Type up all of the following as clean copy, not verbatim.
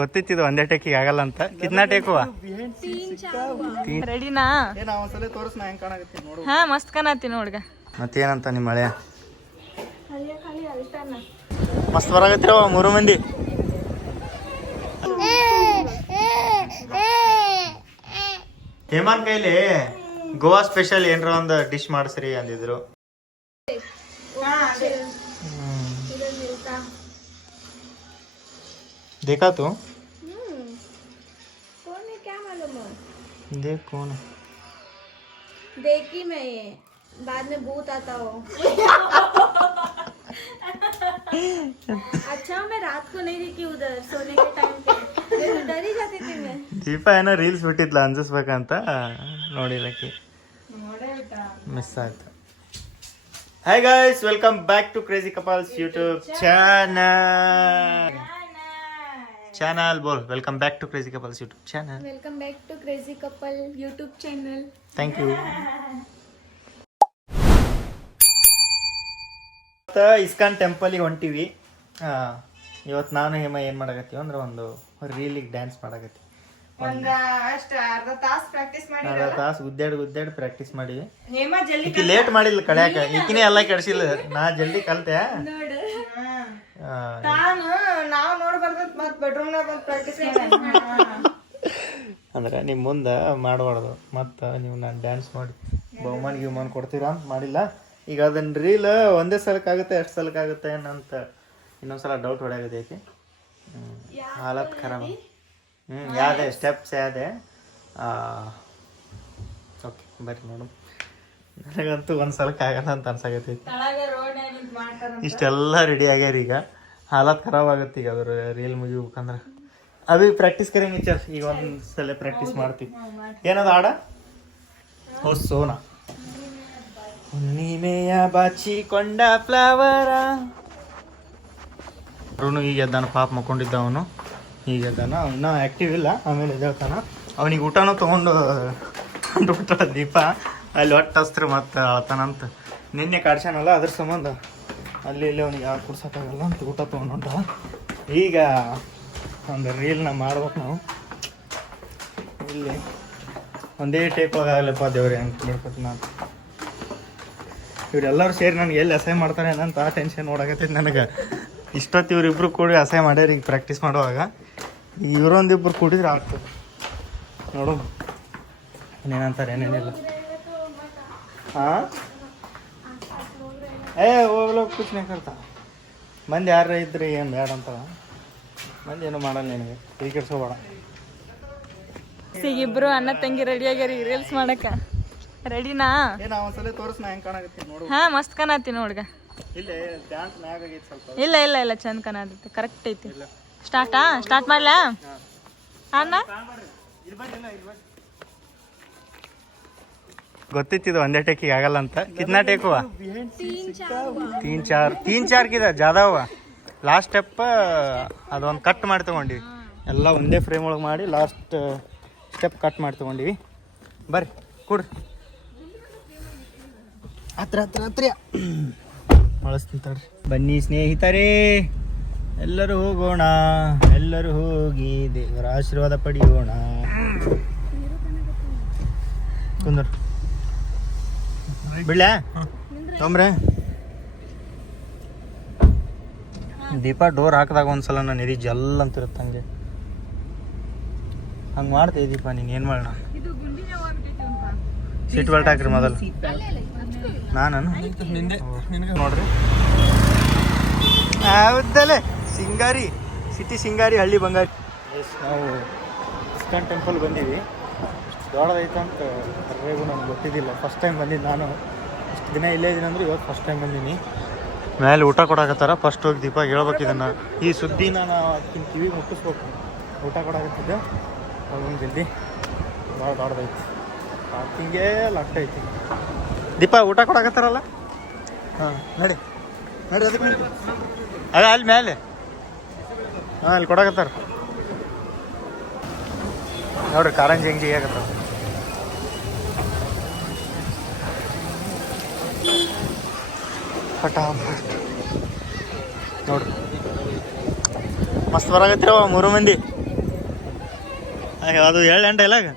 ಗೊತ್ತಿತ್ತಿದ್ದು ಒಂದೇ ಟೇಕಿಗೆ ಆಗಲ್ಲ ಅಂತ ಕಿತ್ನಾ ಟೇಕುವ ರೆಡಿನಾ? ಹಾ ಮಸ್ತ್ ಕಾಣತ್ತಿ ನೋಡ್ಗ. ಮತ್ತೇನಂತ ನಿಮ್ಮ ಮಳೆ ಮಸ್ತ್ ಬರಾಕತ್ತಿರವ ಮೂರು ಮಂದಿ. ಹೇಮಂತ್ ಕೈಲಿ ಗೋವಾ ಸ್ಪೆಷಲ್ ಏನ್ರ ಒಂದು ಡಿಶ್ ಮಾಡಿಸ್ರಿ ಅಂದಿದ್ರು. देखा तू? कौन है क्या मालूम? देख कौन है? देखी मैं ये बाद में भूत आता हो. अच्छा मैं रात को नहीं दिखी उधर सोने के टाइम पे डर ही जाती थी मैं. ದೀಪ ಏನೋ ರೀಲ್ಸ್ ಬಿಟ್ಟಿದ್ಲ ಅಂಜಿಸ್ಬೇಕಂತ ನೋಡಿದಕ್ಕೆ ಮಿಸ್ ಆಯ್ತು. Hi guys, welcome back to crazy couples YouTube channel बोल welcome back to crazy couples YouTube channel. Welcome back to crazy couple YouTube channel. Thank you. ISKCON ಟೆಂಪಲಿಗೆ ಹೊಂಟಿವಿ. ಇವತ್ತು ನಾನು ಹೇಮ ಏನು ಮಾಡಕತ್ತೀವಿ ಅಂದ್ರೆ ಒಂದು ರೀಲಿಗೆ ಡ್ಯಾನ್ಸ್ ಮಾಡಕತ್ತೀವಿ. ಅರ್ಧ ತಾಸು ಗುದ್ದಾಡಿ ಪ್ರಾಕ್ಟೀಸ್ ಮಾಡಿವಿ. ಈಕಿ ಲೇಟ್ ಮಾಡಿಲ್ಲ ಕಳ್ಯಾಕ, ಈಕಿನೇ ಎಲ್ಲ ಕೆಡ್ಸಿಲ್ಲ. ನಾ ಜಲ್ದಿ ಕಲ್ತೆ. ಅಂದ್ರೆ ನಿಮ್ಮ ಮುಂದೆ ಮಾಡಬಾರ್ದು, ಮತ್ತು ನೀವು ನಾನು ಡ್ಯಾನ್ಸ್ ಮಾಡಿ ಬಹುಮಾನ ಕೊಡ್ತೀರಾ ಅಂತ ಮಾಡಿಲ್ಲ. ಈಗ ಅದನ್ನ ರೀಲ್ ಒಂದೇ ಸಲಕ್ಕಾಗುತ್ತೆ ಎಷ್ಟು ಸಲಕ್ಕಾಗುತ್ತೆ ಏನಂತ ಇನ್ನೊಂದ್ಸಲ ಡೌಟ್ ಹೊಡೆಯಾಗೈತಿ. ಹಾಲತ್ ಖರಾಬ್. ಯಾವ್ದೆ ಸ್ಟೆಪ್ಸ್ ಯಾವ್ದೆ? ಓಕೆ ಬರ್ರಿ ನೋಡು. ನನಗಂತೂ ಒಂದು ಸಲಕ್ಕೆ ಆಗಲ್ಲ ಅಂತ ಅನ್ಸಾಕತ್ತೈತಿ. ಇಷ್ಟೆಲ್ಲ ರೆಡಿ ಆಗ್ಯಾರ. ಈಗ ಹಾಲತ್ ಖರಾಬ್ ಆಗುತ್ತೆ. ಈಗ ಅದ್ರ ರೀಲ್ ಮುಗಿಬೇಕಂದ್ರೆ ಅಭಿ ಪ್ರಾಕ್ಟೀಸ್ ಕರೆಂಗೆ ಚಲ್. ಈಗ ಒಂದು ಸಲ ಪ್ರಾಕ್ಟೀಸ್ ಮಾಡ್ತೀವಿ. ಏನದ ಹಾಡ? ಓ ಸೋನಾ ಹುಣ್ಣಿಮೆಯ ಬಾಚಿಕೊಂಡ ಫ್ಲವರ. ಅವನು ಈಗ ಎದ್ದಾನ, ಪಾಪ ಮಕ್ಕೊಂಡಿದ್ದ ಅವನು. ಈಗ ಎದ್ದಾನ, ಇನ್ನೂ ಆ್ಯಕ್ಟಿವ್ ಇಲ್ಲ. ಆಮೇಲೆ ಎದ್ದೇಳ್ತಾನ. ಅವನಿಗೆ ಊಟನೂ ತೊಗೊಂಡು ಬಿಟ್ಟ ದೀಪ ಅಲ್ಲಿ ಒಟ್ಟು ಹಸ್ತ್ರು ಮತ್ತು ಆಳ್ತಾನಂತ. ನಿನ್ನೆ ಕಾಡ್ಸ್ಯಾನಲ್ಲ ಅದ್ರ ಸಂಬಂಧ ಅಲ್ಲಿ ಇಲ್ಲಿ ಅವನಿಗೆ ಯಾರು ಕುಡ್ಸೋಕ್ಕಾಗಲ್ಲ ಅಂತ ಊಟ ತೊಗೊಂಡು ಈಗ ಒಂದು ರೀಲ್ನ ಮಾಡ್ಬೇಕು ನಾವು. ಇಲ್ಲಿ ಒಂದೇ ಟೇಪ್ ಆಗಲ್ಲಪ್ಪ ದೇವ್ರಿ ಹಂಗೆ ಕೇಳ್ಕೊತೀನಿ ನಾನು. ಇವರೆಲ್ಲರೂ ಸೇರಿ ನನಗೆ ಎಲ್ಲಿ ಅಸಹ್ಯ ಮಾಡ್ತಾರೆ ಏನಂತ ಆ ಟೆನ್ಷನ್ ನೋಡಕತ್ತೈತಿ ನನಗೆ. ಇಷ್ಟೊತ್ತು ಇವರಿಬ್ಬರು ಕೂಡಿ ಅಸಹ್ಯ ಮಾಡ್ಯಾರ. ಈಗ ಪ್ರಾಕ್ಟೀಸ್ ಮಾಡುವಾಗ ಇವರೊಂದಿಬ್ಬರು ಕೂಡಿದ್ರೆ ಆಗ್ತದೆ ನೋಡು. ಇನ್ನೇನಂತಾರೆ ಏನೇನಿಲ್ಲ. ಹಾಂ ಹೋಗ್ಲೋಗಿ ಕುಚ್ನೆ ಕರ್ತ ಮಂದಿ ಯಾರ ಇದ್ರಿ ಏನು ಬೇಡ ಅಂತ ಮಂದಿ ಏನೂ ಮಾಡಲ್ಲ. ನಿನಗೆ ಈ ಕೆಡ್ಸೋಬೇಡ. ಇಬ್ರು ಅಣ್ಣ ತಂಗಿ ರೆಡಿ ಆಗ್ಯಾರ ರೀಲ್ಸ್ ಮಾಡಕ. ರೆಡಿನಾ? ಒಂದ್ಸಲ ತೋರಿಸ್ ನಾ ಹೆಂಗೆ ಕಾಣಕತ್ತಿ ನೋಡು. ಹಾ ಮಸ್ತ್ ಕಾಣತ್ತಿ ನೋಡ್ಗ. ಇಲ್ಲೇ ಡ್ಯಾನ್ಸ್ ಮ್ಯಾಗ ಆಗೈತಿ ಸ್ವಲ್ಪ. ಇಲ್ಲ ಚಂದ ಕಾಣತೈತಿ, ಕರೆಕ್ಟ್ ಐತಿ. ಸ್ಟಾರ್ಟ್ ಮಾಡ್ಲಾ ಅಣ್ಣ? ಗೊತ್ತಿತ್ತಿದ್ದು ಒಂದೇ ಟೇಕಿಗೆ ಆಗಲ್ಲ ಅಂತ. ಕಿತ್ನಾ ಟೇಕುವ? ತೀನ್ ಚಾರ್ ಕಿದ ಜಾದ ಹುವ. ಲಾಸ್ಟ್ ಸ್ಟೆಪ್ ಅದೊಂದು ಕಟ್ ಮಾಡಿ ತೊಗೊಂಡಿವಿ. ಎಲ್ಲ ಒಂದೇ ಫ್ರೇಮ್ ಒಳಗೆ ಮಾಡಿ ಲಾಸ್ಟ್ ಸ್ಟೆಪ್ ಕಟ್ ಮಾಡಿ ತೊಗೊಂಡಿವಿ. ಬರ್ರಿ ಕೊಡ್ರಿ ಹತ್ರ ಬಳಸ್ತೀನಿ ತಡ್ರಿ. ಬನ್ನಿ ಸ್ನೇಹಿತರೇ, ಎಲ್ಲರೂ ಹೋಗೋಣ, ಎಲ್ಲರೂ ಹೋಗಿ ದೇವರ ಆಶೀರ್ವಾದ ಪಡೆಯೋಣ. ಕುಂದ್ರ ಬಿಡ್ಲ ತೊಂಬ್ರೆ. ದೀಪ ಡೋರ್ ಹಾಕಿದಾಗ ಒಂದ್ಸಲ ನಾನು ಎದಿ ಜಲ್ ಅಂತಿರುತ್ತೆ. ಹಂಗೆ ಮಾಡ್ತೇವೆ ದೀಪ. ನೀನು ಏನು ಮಾಡೋಣ? ಸೀಟ್ ಬೆಲ್ಟ್ ಹಾಕ್ರಿ ಮೊದಲು. ನಾನು ನೋಡ್ರಿ ಹೌದಲ್ಲೇ ಸಿಂಗಾರಿ ಹಳ್ಳಿ ಬಂಗಾರಿ. ನಾವು ಇಸ್ಕಾನ್ ಟೆಂಪಲ್ ಬಂದೀವಿ. ಇಷ್ಟು ದೊಡ್ಡದೈತೆ ಅಂತ ಕರ್ರೇಗೂ ನನಗೆ ಗೊತ್ತಿದ್ದಿಲ್ಲ. ಫಸ್ಟ್ ಟೈಮ್ ಬಂದಿದ್ದು ನಾನು. ಇಷ್ಟು ದಿನ ಇಲ್ಲೇ ಇದ್ದೀನಿ ಅಂದ್ರೆ ಇವತ್ತು ಫಸ್ಟ್ ಟೈಮ್ ಬಂದೀನಿ. ಮೇಲೆ ಊಟ ಕೊಡಕತ್ತಾರ. ಫಸ್ಟ್ ಹೋಗಿ ದೀಪ ಹೇಳ್ಬೇಕು ಇದನ್ನು. ಈ ಸುದ್ದಿನ ನಾವು ಅದಕ್ಕಿಂತ ಕಿವಿ ಮುಟ್ಟಿಸ್ಬೇಕು. ಊಟ ಕೊಡಕತ್ತಿದ್ದೆ ಅದೊಂದು ಜಲ್ದಿ ಭಾಳ ದೊಡ್ಡದೈತಿ. ಪಾರ್ಕಿಂಗೇ ಲಟ್ಟ ಐತಿ. ದೀಪ ಊಟ ಕೊಡಕತ್ತಾರಲ್ಲ. ಹಾಂ ನಡಿ ಅದಕ್ಕೆ ಅಲ್ಲಿ ಮೇಲೆ. ಹಾಂ ಅಲ್ಲಿ ಕೊಡಕತ್ತಾರ ನೋಡ್ರಿ. ಕಾರಂಜಿ ಹೆಂಗೆ ಜಿಗಾಕತ್ತಾರ. ಫಟಾಫಟ್ ನೋಡ್ರಿ. ಮಸ್ತ್ ಬರಾಕತ್ತಿರವ ಮೂರು ಮಂದಿ. ಅದು ಹೇಳ ಡೈಲಾಗ್.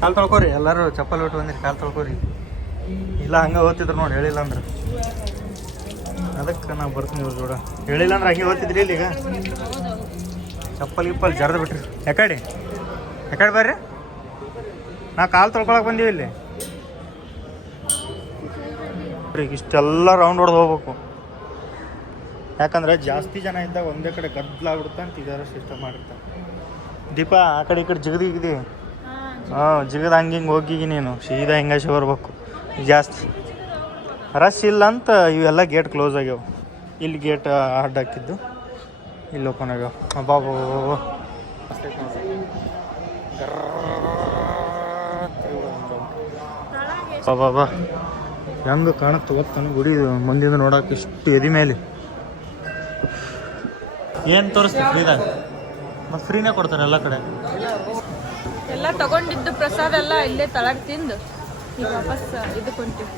ಕಾಲು ತೊಳ್ಕೊರಿ ಎಲ್ಲರೂ, ಚಪ್ಪಲ್ ಬಿಟ್ಟು ಬಂದಿರಿ, ಕಾಲು ತೊಳ್ಕೊರಿ. ಇಲ್ಲ ಹಂಗೆ ಓದ್ತಿದ್ರು ನೋಡಿ, ಹೇಳಿಲ್ಲ ಅಂದ್ರೆ ಅದಕ್ಕೆ ನಾವು ಬರ್ತೀನಿ ಇವ್ರು ಜೋಡ. ಹೇಳಿಲ್ಲ ಅಂದ್ರೆ ಹಂಗೆ ಓದ್ತಿದ್ರಿ ಇಲ್ಲಿ. ಈಗ ಚಪ್ಪಲ್ ಗಿಪ್ಪಲ್ ಜರ್ದು ಬಿಟ್ರಿ. ಯಾಕಡೆ ಬರ್ರಿ, ನಾ ಕಾಲು ತೊಳ್ಕೊಳಕ್ಕೆ ಬಂದೀವಿ ಇಲ್ಲಿ. ಈಗ ಇಷ್ಟೆಲ್ಲ ರೌಂಡ್ ಹೊಡೆದು ಹೋಗ್ಬೇಕು, ಯಾಕಂದ್ರೆ ಜಾಸ್ತಿ ಜನ ಇದ್ದಾಗ ಒಂದೇ ಕಡೆ ಗದ್ದಲಾಗ್ಬಿಡುತ್ತೆ ಅಂತ ಇದರ ಸಿಸ್ಟಮ್ ಮಾಡಿರ್ತಾರೆ. ದೀಪ ಆ ಕಡೆ ಈ ಕಡೆ ಜಿಗದಿಗಿದಿ. ಹಾಂ, ಜಿಗದ ಹಂಗೆ ಹೋಗಿ ನೀನು ಸೀದಾ ಹಿಂಗಾಶಿ ಬರ್ಬೇಕು. ಜಾಸ್ತಿ ರಶ್ ಇಲ್ಲ ಅಂತ ಇವೆಲ್ಲ ಗೇಟ್ ಕ್ಲೋಸ್ ಆಗ್ಯಾವ. ಇಲ್ಲಿ ಗೇಟ್ ಅಡ್ಡ ಹಾಕಿದ್ದು, ಇಲ್ಲಿ ಓಪನ್ ಆಗ್ಯಾವ. ಬಾಬು ಬಾಬಾ ಹೆಂಗೆ ಕಾಣುತ್ತೆ ಗೊತ್ತಾನು ಗುಡಿ ಮುಂದಿಂದ ನೋಡಕ್ಕೆ. ಇಷ್ಟು ಎದಿ ಮೇಲೆ ಏನು ತೋರಿಸ್ತೀವಿ ಫ್ರೀದಾಗ? ಮತ್ತು ಫ್ರೀನೇ ಕೊಡ್ತಾರೆ ಎಲ್ಲ ಕಡೆ. ಎಲ್ಲ ತಗೊಂಡಿದ್ದು ಪ್ರಸಾದ ಎಲ್ಲ ಇಲ್ಲೇ ತಳಗ್ ತಿಂದು ಈಗ ವಾಪಸ್ ಇದಕ್ಕೆ ಹೊಂಟಿವಿ.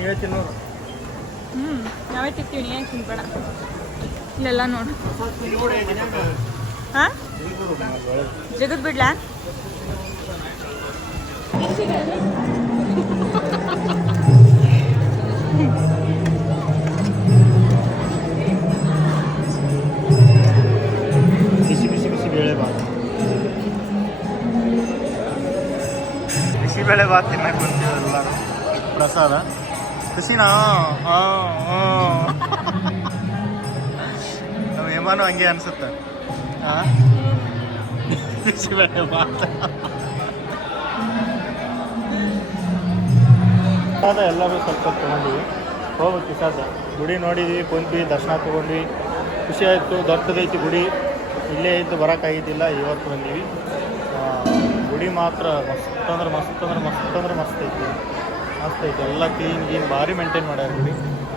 ನೀವೇ ತಿನ್ನೋರು. ನಾವೇ ತಿಂತೀವಿ, ನೀವೇ ತಿನ್ಬೇಡ. ಇಲ್ಲೆಲ್ಲ ನೋಡು. ಹಾಂ, ಜಗದ್ ಬಿಡ್ಲಾ? ಬಿಸಿ ಬಿಸಿ ಬಿಸಿ ಬೇಳೆ ಬಾತ್, ಬಿಸಿಬೇಳೆ ಬಾತ್ ತಿನ್ನಕ್ಕೆ ಬರ್ತೀವಿ ಎಲ್ಲರೂ. ಪ್ರಸಾದ ಖುಷಿನಾ? ನಮ್ಮ ಯಮಾನು ಹಂಗೆ ಅನ್ಸುತ್ತೆ. ಹಾಂ, ಬಿಸಿಬೇಳೆ ಬಾತ್ ಪ್ರಸಾದ ಎಲ್ಲರೂ ಸ್ವಲ್ಪ ತೊಗೊಂಡ್ವಿ. ಹೋಗ್ಬೇಕು ಪ್ರಸಾದ. ಗುಡಿ ನೋಡಿದ್ವಿ, ಕುಂತ್ವಿ, ದರ್ಶನ ತೊಗೊಂಡ್ವಿ, ಖುಷಿ ಆಯಿತು. ದೊಡ್ಡದೈತಿ ಗುಡಿ, ಇಲ್ಲೇ ಇದ್ದು ಬರೋಕ್ಕಾಗಿದ್ದಿಲ್ಲ, ಇವತ್ತು ಬಂದೀವಿ. ಗುಡಿ ಮಾತ್ರ ಮಸ್ತ್ ಅಂದ್ರೆ ಮಸ್ತ್ ಅಂದ್ರೆ ಮಸ್ತ್ ಅಂದ್ರೆ ಮಸ್ತ್ ಐತಿ, ಮಸ್ತ್ ಐತಿ. ಎಲ್ಲ ಕ್ಲೀನ್ ಗೀನ್ ಭಾರಿ ಮೇಂಟೈನ್ ಮಾಡ್ಯಾರ ಗುಡಿ,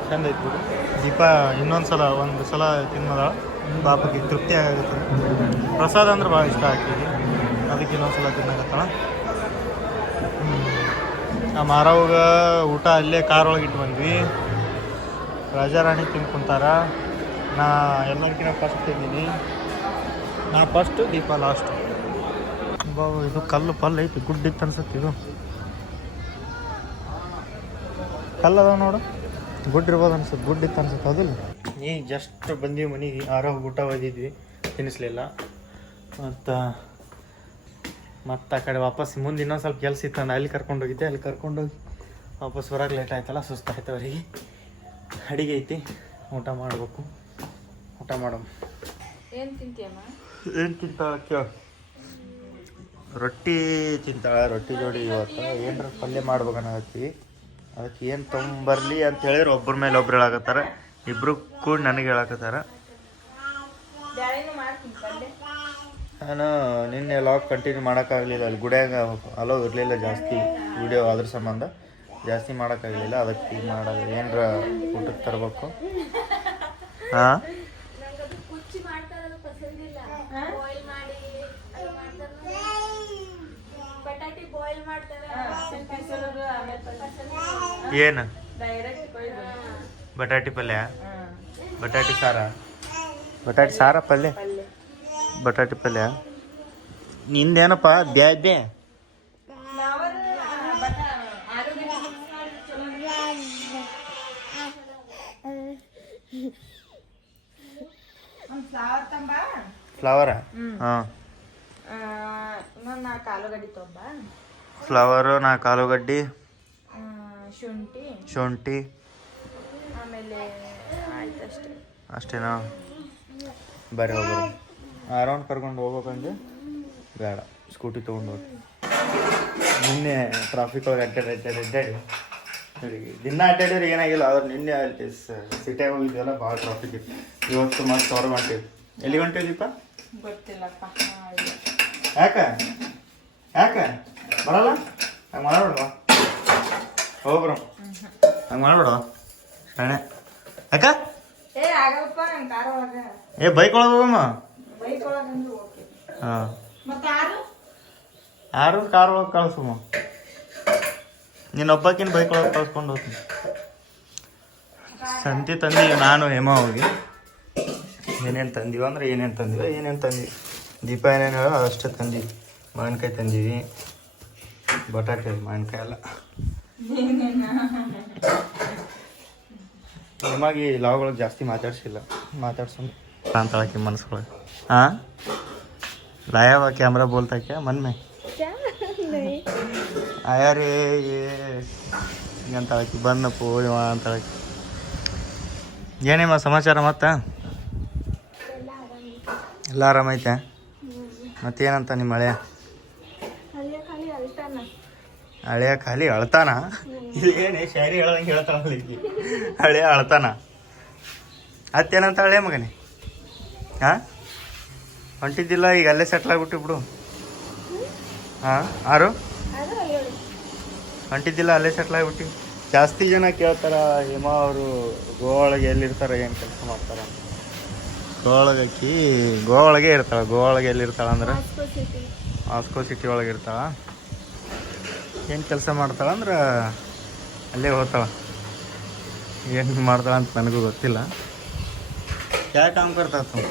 ಚಂದ ಐತಿ ಗುಡಿ. ದೀಪ ಇನ್ನೊಂದು ಸಲ ಒಂದು ಸಲ ತಿನ್ನೋದ ಪಾಪಕ್ಕೆ ತೃಪ್ತಿ ಆಗುತ್ತೆ. ಪ್ರಸಾದ ಅಂದ್ರೆ ಭಾಳ ಇಷ್ಟ ಆಗ್ತೀವಿ, ಅದಕ್ಕೆ ಇನ್ನೊಂದು ಸಲ ತಿನ್ನಾಗತ್ತಣ. ಆ ಮಾರವಾಗ ಊಟ ಅಲ್ಲೇ ಕಾರ್ ಒಳಗೆ ಇಟ್ಟು ಬಂದ್ವಿ. ರಾಜಾರಾಣಿ ತಿಂದು ಕುಂತಾರ. ನಾ ಎಲ್ಲರಿಗಿಂತ ಫಸ್ಟ್ ತಿಂದೀನಿ. ನಾ ಫಸ್ಟು, ದೀಪ ಲಾಸ್ಟು. ಇದು ಕಲ್ಲು ಪಲ್ಲು ಐತಿ, ಗುಡ್ಡಿತ್ತು ಅನ್ಸುತ್ತೆ. ಇದು ಕಲ್ಲು ಅದಾವ ನೋಡು, ಗುಡ್ ಇರ್ಬೋದು ಅನ್ಸುತ್ತೆ, ಗುಡ್ಡಿತ್ತು ಅನ್ಸುತ್ತೆ. ಹೌದಿಲ್ಲ? ಈಗ ಜಸ್ಟ್ ಬಂದೀವಿ ಮನೆಗೆ. ಊಟ ಒಯ್ದಿದ್ವಿ, ತಿನ್ನಿಸ್ಲಿಲ್ಲ. ಮತ್ತು ಆ ಕಡೆ ವಾಪಸ್ ಮುಂದೆ ಇನ್ನೊಂದು ಸ್ವಲ್ಪ ಕೆಲಸ ಇತ್ತು, ನಾನು ಅಲ್ಲಿ ಕರ್ಕೊಂಡೋಗಿದ್ದೆ. ಅಲ್ಲಿ ಕರ್ಕೊಂಡೋಗಿ ವಾಪಸ್ ಬರೋಕೆ ಲೇಟ್ ಆಯ್ತಲ್ಲ, ಸುಸ್ತಾಯ್ತು ಅವರಿಗೆ. ಅಡಿಗೆ ಐತಿ, ಊಟ ಮಾಡಬೇಕು. ಊಟ ಮಾಡೋ. ಏನು ತಿಂತೀಯಮ್ಮ? ಏನು ತಿಂತಾಳ ಕೇಳ? ರೊಟ್ಟಿ ತಿಂತಾಳೆ. ರೊಟ್ಟಿ ಜೋಡಿ ಇವತ್ತು ಏನರ ಪಲ್ಯ ಮಾಡ್ಬೇಕನ್ನತ್ತೀವಿ. ಅದಕ್ಕೆ ಏನು ತೊಗೊಂಬರ್ಲಿ ಅಂತ ಹೇಳಿದ್ರೆ ಒಬ್ಬರ ಮೇಲೆ ಒಬ್ರು ಹೇಳಕತ್ತಾರ, ಇಬ್ಬರು ಕೂಡ ನನಗೆ ಹೇಳಕತ್ತಾರ. ನಾನು ನಿನ್ನೆ ಲಾಗ್ ಕಂಟಿನ್ಯೂ ಮಾಡೋಕ್ಕಾಗಲಿಲ್ಲ, ಅಲ್ಲಿ ಗುಡಿಯಾಗ ಅಲೋ ಇರಲಿಲ್ಲ ಜಾಸ್ತಿ ವಿಡಿಯೋ, ಅದ್ರ ಸಂಬಂಧ ಜಾಸ್ತಿ ಮಾಡೋಕ್ಕಾಗಲಿಲ್ಲ. ಅದಕ್ಕೆ ಈಗ ಮಾಡೋದು ಏನರ ಊಟಕ್ಕೆ ತರಬೇಕು. ಹಾಂ, ಏನು ಬಟಾಟಿ ಪಲ್ಯ, ಬಟಾಟಿ ಸಾರ, ಬಟಾಟಿ ಸಾರ ಪಲ್ಯ, ಬಟಾಟಿ ಪಲ್ಯ. ನಿಂದೇನಪ್ಪ ಬ್ಯಾದ್ದೆ? ಫ್ಲವರ? ಹಾಂ, ಇನ್ನೊಂದು 4 ಆಲೂಗಡ್ಡೆ ತೊಂಬ. ಫ್ಲವರು 4 ಆಲೂಗಡ್ಡೆ, ಶುಂಠಿ, ಆಮೇಲೆ ಆಯ್ತು ಅಷ್ಟೇ. ಅಷ್ಟೇನಾ? ಬರ್ರಿ ಹೋಗ್ರಿ. ಅರೌಂಡ್ ಕರ್ಕೊಂಡು ಹೋಗ್ಬೇಕಂದ್ರೆ ಬೇಡ, ಸ್ಕೂಟಿ ತೊಗೊಂಡು ಹೋಗಿ. ನಿನ್ನೆ ಟ್ರಾಫಿಕ್ ಒಳಗೆ ಅಡ್ಡಾಡಿ ದಿನ ಅಡ್ಡಾಡಿದ್ರೆ ಏನಾಗಿಲ್ಲ, ಆದ್ರೆ ನಿನ್ನೆ ಅಲ್ಲಿ ಸಿಟಿಯಾಗ ಹೋಗಿದ್ವಲ್ಲ, ಭಾಳ ಟ್ರಾಫಿಕ್ ಇತ್ತು. ಇವತ್ತು ಮತ್ತೆ ಹೊರ ಮಾಡ್ತೀವಿ. ಎಲ್ಲಿ ಹೊಂಟೀವಿ ದೀಪ? ಗೊತ್ತಿಲ್ಲಪ್ಪ. ಯಾಕೆ ಬರಲ್ಲ? ಹಂಗೆ ಮಾಡ್ಬೇಡ, ಹೋಗ್ಬ್ರ, ಹಂಗೆ ಮಾಡ್ಬೇಡ ಶಾಣೆ. ಯಾಕ? ಆಗಲ್ಲಪ್ಪ, ನಂಗೆ ಕಾರ್ ಒಳಗೆ. ಬೈಕ್ ಒಳಗೆ ಹೋಗಮ್ಮ. ಬೈಕ್ ಒಳಗೆ ಓಕೆ. ಹಾಂ, ಮತ್ತೆ ಯಾರು ಕಾರ್ ಒಳಗೆ ಕಳಿಸಮ್ಮ. ನೀನು ಒಬ್ಬಾಕಿನ ಬೈಕ್ ಒಳಗೆ ಕಳ್ಸ್ಕೊಂಡು ಹೋಗ್ತೀನಿ. ಸಂತೆ ತಂದೀವಿ ನಾನು ಹೇಮ ಹೋಗಿ. ಏನೇನು ತಂದೀವಿ ಅಂದ್ರೆ ಏನೇನು ತಂದೀವಿ ದೀಪ ಏನೇನು ಹೇಳೋ ಅದಷ್ಟೇ ತಂದೀವಿ. ಮಾವಿನಕಾಯಿ ತಂದೀವಿ, ಬಟಾಟೆ ಮಾವಿನಕಾಯಿ ಎಲ್ಲ. ನಿಮಗೆ ಲಾವ್ಗಳಿಗೆ ಜಾಸ್ತಿ ಮಾತಾಡ್ಸಿಲ್ಲ, ಮಾತಾಡ್ಸೋದು ಅಂತಾಳಕ್ಕೆ ಮನಸ್ಸೊಳಗೆ. ಹಾಂ लाया हुआ कैमरा बोलता है क्या मन में? क्या नहीं आया रे ये ಅಂತಾಳಕ್ಕೆ ಬಂದಪ್ಪು ಇವ ಅಂತಾಳಕ್ಕೆ. ಏನೇಮ್ಮ ಸಮಾಚಾರ ಮತ್ತೆ? ಎಲ್ಲ ಆರಾಮೈತೆ. ಮತ್ತೇನಂತ ನಿಮ್ಮ ಹಳೆಯ ಖಾಲಿ ಅಳ್ತಾನ? ಇಲ್ಲೇನೇ ಶಾಯರಿ ಹೇಳ್ದಂಗೆ ಹೇಳ್ತಾನಲ್ಲ ಈಗ. ಹಳೆಯ ಅಳ್ತಾನ ಅತ್ತೇನಂತ ಹಳೆ ಮಗನೇ? ಹಾಂ ಹೊಂಟಿದ್ದಿಲ್ಲ ಈಗ ಅಲ್ಲೇ ಸೆಟ್ಲ್ ಆಗ್ಬಿಟ್ಟು ಬಿಡು. ಹಾಂ ಆರು ಹೊಂಟಿದ್ದಿಲ್ಲ ಅಲ್ಲೇ ಸೆಟ್ಲ್ ಆಗ್ಬಿಟ್ಟು. ಜಾಸ್ತಿ ಜನ ಕೇಳ್ತಾರ ಹೇಮಾ ಅವರು ಗೋವಾ ಒಳಗೆ ಎಲ್ಲಿರ್ತಾರೆ, ಏನು ಕೆಲಸ ಮಾಡ್ತಾರೆ ಅಂತ. ಗೋವಾ ಒಳಗೆ ಇರ್ತಾಳೆ. ಗೋವಾ ಒಳಗೆ ಎಲ್ಲಿರ್ತಾಳೆ ಅಂದ್ರೆ ಮಾಸ್ಕೋ ಸಿಟಿ ಒಳಗೆ ಇರ್ತಾಳೆ. ಏನು ಕೆಲಸ ಮಾಡ್ತಾಳೆ ಅಂದ್ರೆ ಅಲ್ಲೇ ಹೋಗ್ತಾಳೆ. ಏನು ಮಾಡ್ತಾಳೆ ಅಂತ ನನಗೂ ಗೊತ್ತಿಲ್ಲ. क्या काम करता तुम?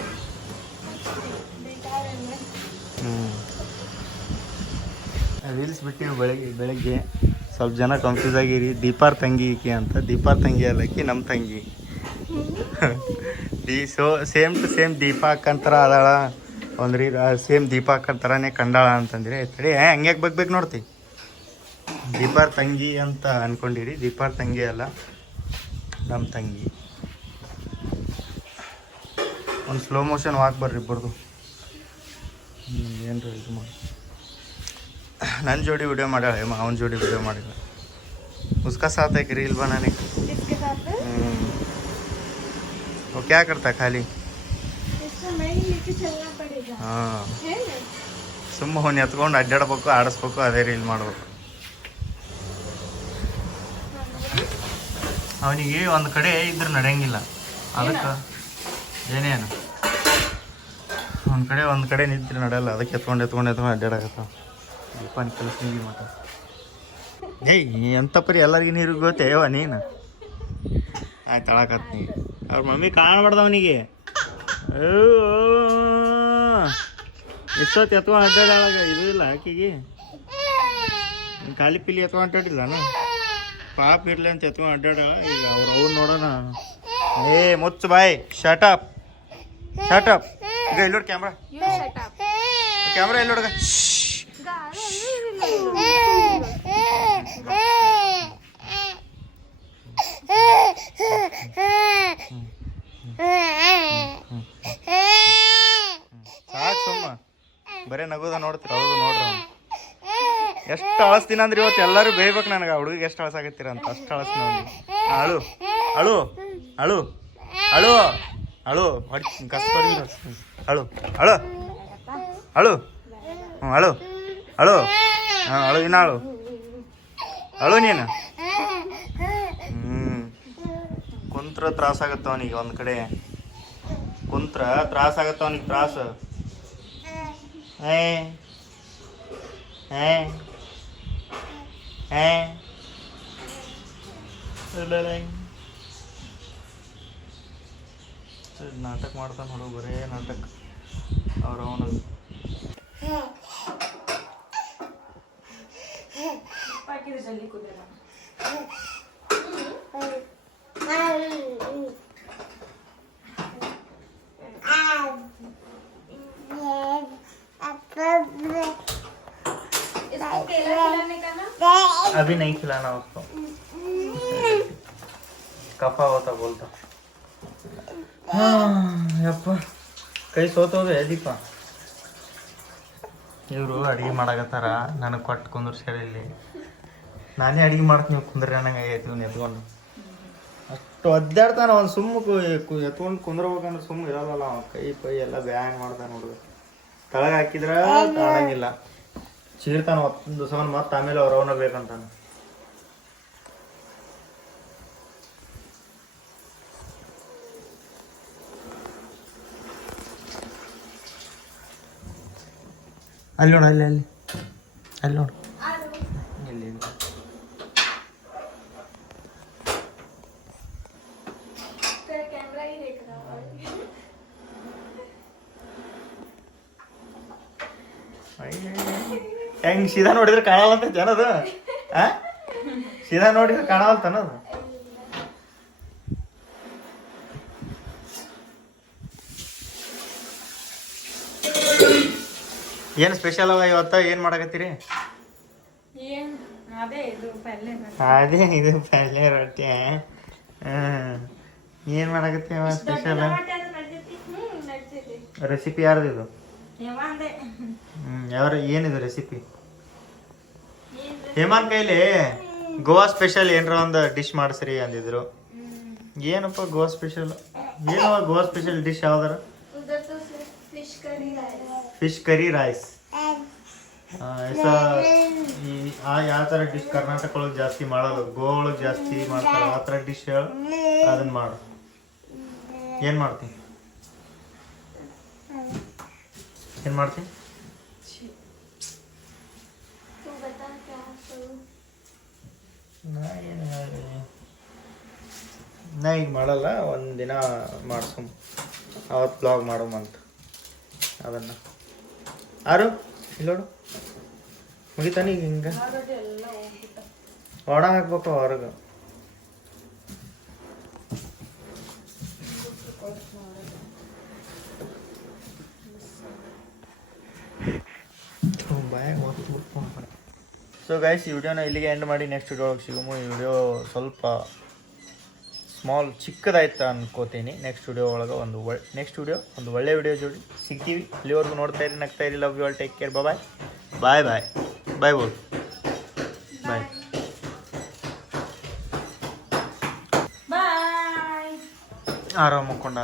ರೀಲ್ಸ್ ಬಿಟ್ಟಿವಿ ಬೆಳಗ್ಗೆ ಸ್ವಲ್ಪ ಜನ ಕನ್ಫ್ಯೂಸ್ ಆಗಿರಿ. ದೀಪಾರ್ ತಂಗಿ ಈಕೆ ಅಂತ. ದೀಪಾರ್ ತಂಗಿ ಅಲ್ಲಕ್ಕಿ ನಮ್ಮ ತಂಗಿ. ಸೇಮ್ ಟು ಸೇಮ್ ದೀಪಾ ಅಕ್ಕಂತರ ಅದಾಳ. ಒಂದು ಸೇಮ್ ದೀಪಾ ಅಕ್ಕಂತರನೇ ಕಂಡಾಳ ಅಂತಂದ್ರೆ ತಡಿ ಹಂಗ್ಯಾಕೆ ಬಗ್ಗೆ ನೋಡ್ತಿ. ದೀಪಾರ್ ತಂಗಿ ಅಂತ ಅನ್ಕೊಂಡಿರಿ. ದೀಪಾರ್ ತಂಗಿ ಅಲ್ಲ, ನಮ್ಮ ತಂಗಿ. ಒಂದು ಸ್ಲೋ ಮೋಷನ್ ವಾಕ್ ಬರ್ರಿ ಇಬ್ಬರದು. ಏನು ಇದು ಮಾಡಿ ನನ್ನ ಜೋಡಿ ವಿಡಿಯೋ ಮಾಡ್ಯಾಳ ಹೇಮ, ಅವನ ಜೋಡಿ ವಿಡಿಯೋ ಮಾಡಿಲ್ಲ. उसका साथ एक रील बनाने का। वो क्या करता है खाली? ಹಾಂ ಸುಮ್ಮ ಅವ್ನು ಎತ್ಕೊಂಡು ಅಡ್ಡಾಡ್ಬೇಕು, ಆಡಿಸ್ಬೇಕು, ಅದೇ ರೀಲ್ ಮಾಡ್ಬೇಕು. ಅವನಿಗೆ ಒಂದು ಕಡೆ ಇದ್ರೆ ನಡೆಯಂಗಿಲ್ಲ. ಅದಕ್ಕೆ ಏನೇನು ಒಂದು ಕಡೆ ನಿಂತ್ರೆ ನಡೆಯಲ್ಲ. ಅದಕ್ಕೆ ಎತ್ಕೊಂಡು ಅಡ್ಡಾಡಕತ್ತಾವ. ದೀಪಾನ್ ಕೆಲಸ ಹಿಂಗೆ ಮಟ. ಎಂತ ಪರಿ ಎಲ್ಲರಿಗೂ ನೀರು ಗೊತ್ತೇವ ನೀನು. ಆಯ್ತು ಅಳಕತ್ನಿ. ಅವ್ರ ಮಮ್ಮಿ ಕಾಣಬಾರ್ದು ಅವನಿಗೆ. ಎಷ್ಟೊತ್ತು ಎತ್ಕೊಂಡು ಅಡ್ಡಾಡಾಗ ಇದು ಇಲ್ಲ ಆಕಿಗೆ. ಖಾಲಿ ಪಿಲಿ ಎತ್ಕೊಂಡು ಅಡ್ಡಾಡಿಲ್ಲ ಪಾಪ ಇರ್ಲಿ ಅಂತ ಎತ್ಕೊಂಡು ಅಡ್ಡಾಡ. ಈಗ ಅವ್ರು ನೋಡೋಣ. ಮುಚ್ಚು ಬಾಯ್. ಶಟಪ್ ಈಗ ಇಲ್ಲಿ ನೋಡಿ ಕ್ಯಾಮ್ರಾ ಇಲ್ಲಿ ನೋಡ್ಗ. ಸಾಕು ಸುಮ್ಮ ಬರೇ ನಗೋದ ನೋಡ್ತೀರ. ಅವ್ರಿಗೂ ನೋಡ್ರಿ ಎಷ್ಟು ಅಳಸ್ತೀನಿ ಅಂದ್ರೆ ಇವತ್ತು ಎಲ್ಲರೂ ಬೇಯ್ಬೇಕು ನನಗೆ. ಆ ಹುಡುಗಿಗೆ ಎಷ್ಟು ಅಳಸಾಕತ್ತೀರ ಅಂತ ಅಷ್ಟು ಅಳಸ್ತೀನಿ ಅವ್ನಿಗೆ. ಅಳು ಅಳು ಅಳು ಅಳು ಅಳು ಹೊಡಿ ಕಸ್ಬರಿ ಅಳು ಅಳು ಅಳು ಹ್ಞೂ ಅಳು ಅಳು ಹಾಂ ಅಳು ಇನ್ನ ಅಳು ನೀನು. ಕುಂತ್ರ ತ್ರಾಸಾಗತ್ತ ಅವನಿಗೆ. ಒಂದು ಕಡೆ ಕುಂತ್ರ ತ್ರಾಸಾಗತ್ತ ಅವನಿಗೆ. ತ್ರಾಸು ನಾಟಕ ಮಾಡ್ತಾನೆ ನೋಡು, ಬರೇ ನಾಟಕ. ಅವನ अभी नहीं खिलाना उसको, कफा होता बोलता. ಯಪ್ಪ ಕೈ ಸೋತೋದೆ ದೀಪ. ಇವರು ಅಡುಗೆ ಮಾಡಕತ್ತಾರ. ನನಗೆ ಕೊಟ್ಟು ಕುಂದ್ರಸ್ಯಾರ ಇಲ್ಲಿ. ನಾನೇ ಅಡುಗೆ ಮಾಡ್ತೀನಿ, ನೀವು ಕುಂದ್ರಿ ನನಗೆ ಆಗೈತಿ. ಇವ್ನು ಎತ್ಕೊಂಡು ಅಷ್ಟು ಒದ್ದಾಡ್ತಾನೆ. ಅವ್ನು ಸುಮ್ಮ ಎತ್ಕೊಂಡು ಕುಂದ್ರಬೇಕಂದ್ರೆ ಸುಮ್ಮ ಇರಲ್ಲ. ಅವ್ನು ಕೈ ಎಲ್ಲ ಬ್ಯಾಂಗ್ ಮಾಡ್ತಾನೆ. ಹುಡುಗ ತಳಗೆ ಹಾಕಿದ್ರೆ ತಾಳಂಗಿಲ್ಲ, ಚೀರ್ತಾನೆ ಒಂದು ಸವನ್. ಮತ್ತೆ ಆಮೇಲೆ ಅವ್ರು ಅವನ ಬೇಕಂತಾನೆ. ಅಲ್ಲಿ ನೋಡು, ಅಲ್ಲಿ ಅಲ್ಲಿ ಅಲ್ಲಿ ನೋಡು, ಇಲ್ಲಿ ಹೆಂಗ್ ಸೀದಾ ನೋಡಿದ್ರೆ ಕಾಣಲ್ಲ ಅಂತ ಜನದು ಸೀದಾ ನೋಡಿದ್ರೆ ಕಾಣವಲ್ತ ಅನ್ನೋದು. ಏನು ಸ್ಪೆಷಲ್ ಅವ ಇವತ್ತ? ಏನು ಮಾಡಕತ್ತೀರಿ? ಅದೇ ಇದು ಪಲ್ಯ ರೊಟ್ಟಿ. ಏನು ಮಾಡಕತ್ತೀವ ಸ್ಪೆಷಲ್? ರೆಸಿಪಿ ಯಾರ್ದು ಇದು? ಯಾರು ಏನಿದು ರೆಸಿಪಿ? ಹೇಮಾನ್ ಕೈಲಿ ಗೋವಾ ಸ್ಪೆಷಲ್ ಏನರ ಒಂದು ಡಿಶ್ ಮಾಡಿಸ್ರಿ ಅಂದಿದ್ರು. ಏನಪ್ಪ ಗೋವಾ ಸ್ಪೆಷಲ್? ಏನವ ಗೋವಾ ಸ್ಪೆಷಲ್ ಡಿಶ್ ಯಾವ್ದಾರ? Fish curry rice. ಯಾವ ಥರ ಡಿಶ್ ಕರ್ನಾಟಕ ಒಳಗೆ ಜಾಸ್ತಿ ಮಾಡೋದು, ಗೋವಾ ಒಳಗೆ ಜಾಸ್ತಿ ಮಾಡ್ತಾರೆ, ಆ ಥರ ಡಿಶ್ ಹೇಳು, ಅದನ್ನ ಮಾಡು. ಏನು ಮಾಡ್ತೀನಿ? ಏನು ಮಾಡ್ತೀನಿ? ನಾ ಈಗ ಮಾಡಲ್ಲ, ಒಂದಿನ ಮಾಡ್ಸೊಂಬ ಅವತ್ತು ಬ್ಲಾಗ್ ಮಾಡೋಮಂತ ಅದನ್ನು. ಯಾರು ಇಲ್ಲೋಡು ಮುಗಿತಾನೆ ಈಗ ಹಿಂಗೆ ಒಣ ಹಾಕ್ಬೇಕು ಹೊರಗೆ. ಸೊ ಗೈಸ್, ಈ ವಿಡಿಯೋನ ಇಲ್ಲಿಗೆ ಎಂಡ್ ಮಾಡಿ ನೆಕ್ಸ್ಟ್ ವಿಡಿಯೋ ಒಳಗೆ ಸಿಗುಮು. ಈ ವಿಡಿಯೋ ಸ್ವಲ್ಪ ಸ್ಮಾಲ್ ಚಿಕ್ಕದಾಯ್ತು ಅನ್ಕೋತೀನಿ. ನೆಕ್ಸ್ಟ್ ವಿಡಿಯೋ ಒಳಗೆ ಒಂದು ಒಳ್ಳೆ ವಿಡಿಯೋ ಜೋಡಿ ಸಿಗ್ತೀವಿ. ಅಲ್ಲಿವರೆಗೂ ನೋಡ್ತಾ ಇರಿ, ನಗ್ತಾ ಇರಿ. Love you all, take care, bye bye bye bye ಬೋಲ್ ಬಾಯ್. ಆರಾಮ ಮಕ್ಕೊಂಡ